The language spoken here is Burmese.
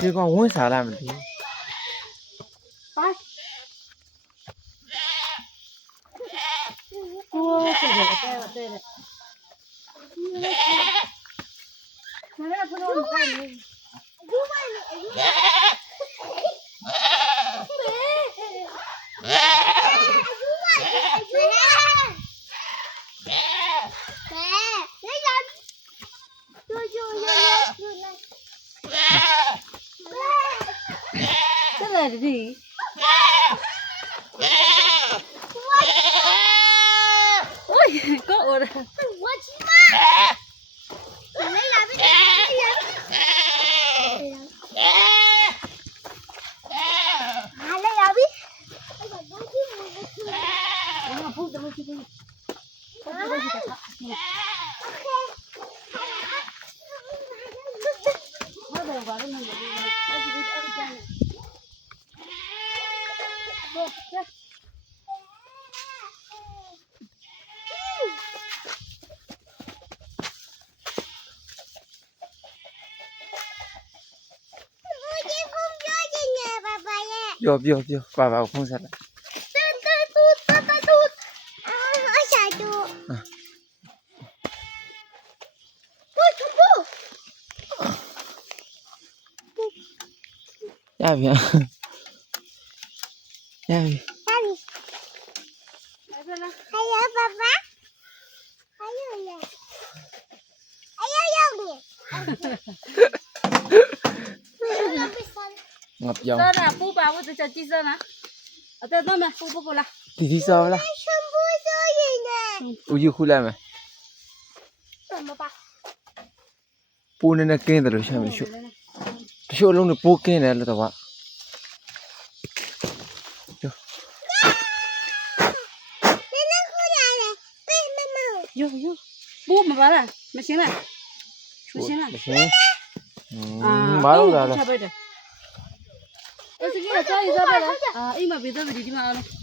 ဒီကောင်ဝင်းစားလာမသိ ပြောပါပါဖုန်းဆက်လိုက်ရပြီငါပြောင်း Sana pu ba wo ta chi sana. Ate no me pu la. ဒီစားလားဦးယူခူလိုက်မယ်ပိုးနေကင်းတယ်လို့ရှာမရှိတချို့လုံးနဲ့ပိုးကင်းတယ်လို့တော့Yo. Pu ma ba la. Ma xin la. Chu xin la. ဘာလို့လဲ Ese que la cha y sabe la. Ah, y ma pita di ma no.